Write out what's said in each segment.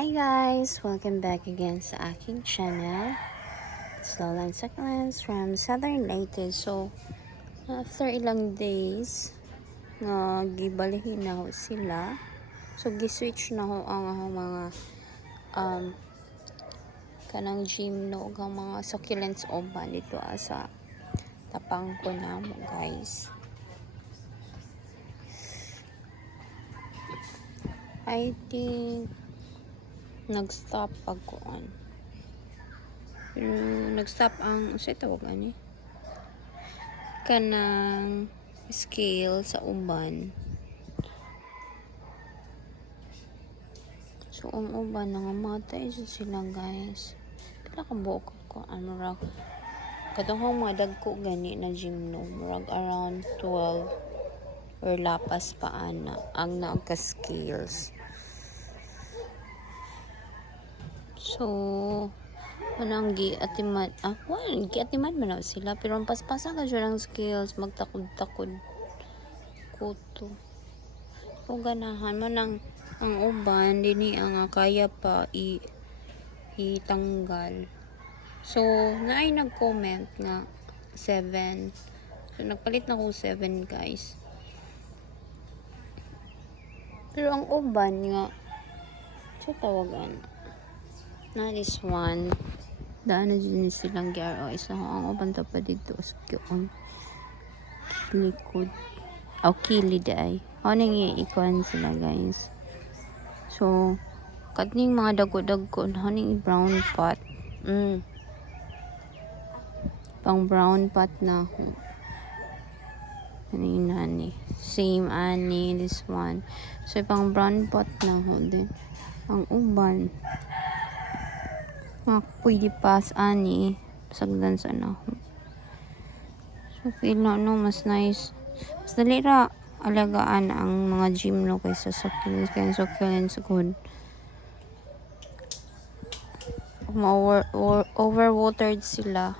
Hi guys! Welcome back again sa aking channel. It's Lola and Succulents from Southern Leyte. So, after ilang days nga gibalihin na ho sila. So, giswitch na ho ang mga kanang gym no ang mga succulents oban dito sa tapang ko na mo guys. I think nag-stop pagkuan. Pero nag-stop ang sa tawag ani kanang scale sa uban. So ang uban nangamatay jud sila guys. Pila ka buok ko ano ra katong mga dagko gani na gym no murag around 12 or lapas pa ana ang naagka scales. So manang giatiman giatiman man na sila pero ang paspasan ka jud ang scales magtakod-takod kuto. So ganahan man ang uban dinhi ang kaya pa itanggal. So naay nag-comment nga 7. So nagpalit na ko 7 guys. Pero ang uban nga sa tawagan na this one daan na dyan silang GROS na ang uban pa dito sa kiyon likod kilid ay nang iikuan sila guys. So kaning mga dago-dago haning brown pot pang brown pot na nani same ani this one. So pang brown pot na ho din ang uban pwede pas ani sagdan sa na ho. So feel no mas nice mas dali ra alagaan ang mga gym no kaysa succulents good. Overwatered sila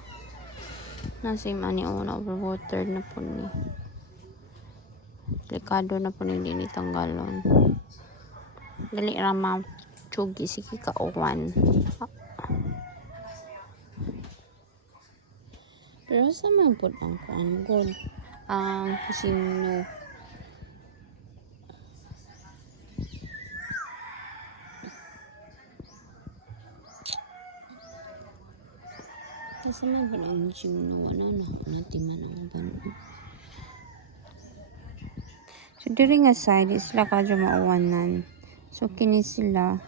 na same ani overwatered na po ni delikado na po ni tanggalon dali ra chugi sige kauwan. Pero sa man po ang kuan good ang gym kasi man po ang gym no natiman ang banon. So diri nga side sila kadyo mauwanan. So kini sila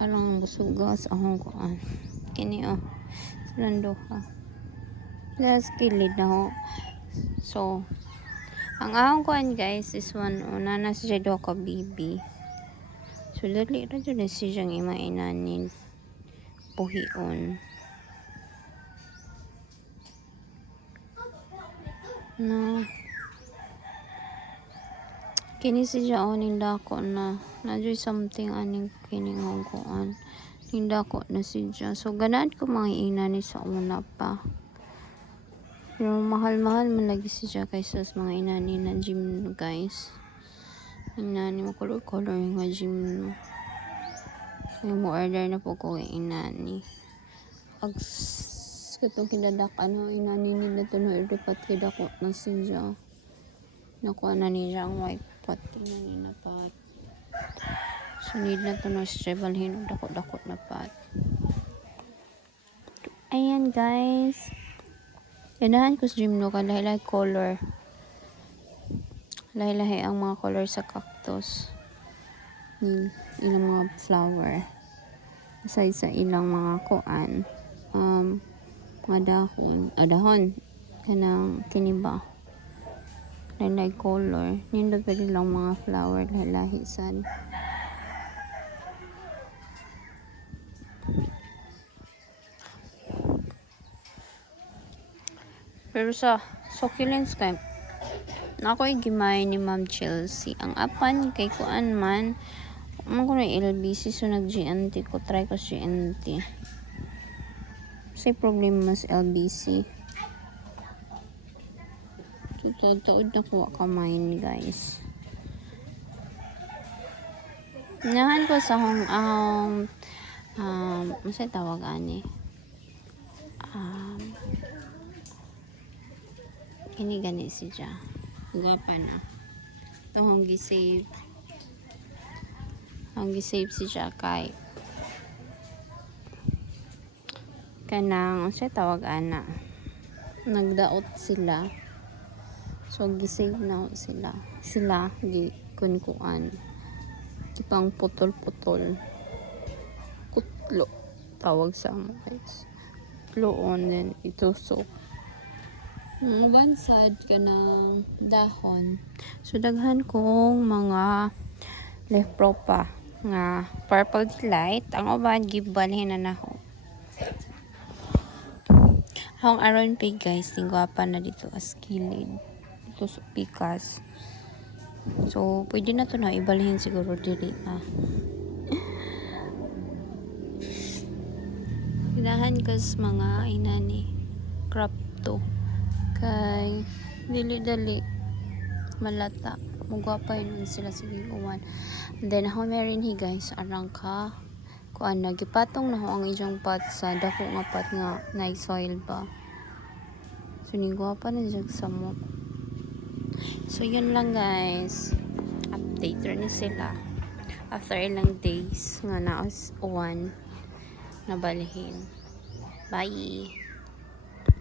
alang busuga sa akong kuan. Kini silang duha. Plus kilid na ho. So ang akong kuan guys is one una na siya duha ka baby. So dali ra jud na siyang imainanin puhion. No. Kini siya ning dako na nadyoy something aning kini nga kuan. Ning dako na siya. So ganahan ko mga inani sa una pa. Pero mahal-mahal man lagi siya kaysa sa mga inani na gym guys. Inani mo color yung nga gym no. Yung mo order na po ko inani. Pag katong kiladak inani nila to no iripat kidako na siya. Nakuha na niya ang white pot tingnan na pot. So need na to no balhin dako-dako na pot. Ayan guys. Ganahan ko sa gym no lahi-lahi color. Lahi-lahi ang mga color sa cactus. Ilang mga flower. Aside sa ilang mga kuan. Mga dahon. Kanang kiniba. Lahi-lahi color. Nindot pa lang mga flower. Lahi-lahi sad. Pero sa succulents kay nako'y gimay ni Ma'am Chelsea. Ang apan kay kuan man ko na LBC so nag-GNT ko. Try ko GNT. Say problema mas LBC. Taod na kuha kamay guys. Inahan ko sa hong masay tawag ani. Kini gani siya. Gwapa na. Ito hong gisave. Ang gisave siya kay kanang masay tawag ana. Nagdaot sila. So gisave na sila gi kunkuan. Tipang putol-putol. Kutlo tawag sa mo guys. Kutloon then itusok. One side ka ng dahon. So daghan kong mga lefropa nga purple delight. Ang uban gibalhin na nako. Ang aron pig guys, tingwapa na dito as kilid. Dito sa pikas. So pwede na to na ibalhin siguro dili Hinahan kas mga inani crop to kay dili-dali malata mugwapa yun sila sa uwan. And then ako meron guys arang ka kuan nagipatong na ho ang ijong pot sa dako nga pot nga na soil ba. So nigwapa na jud sa mo. So yun lang guys. Update rin sila after ilang days nga naos uwan na balhin. Bye.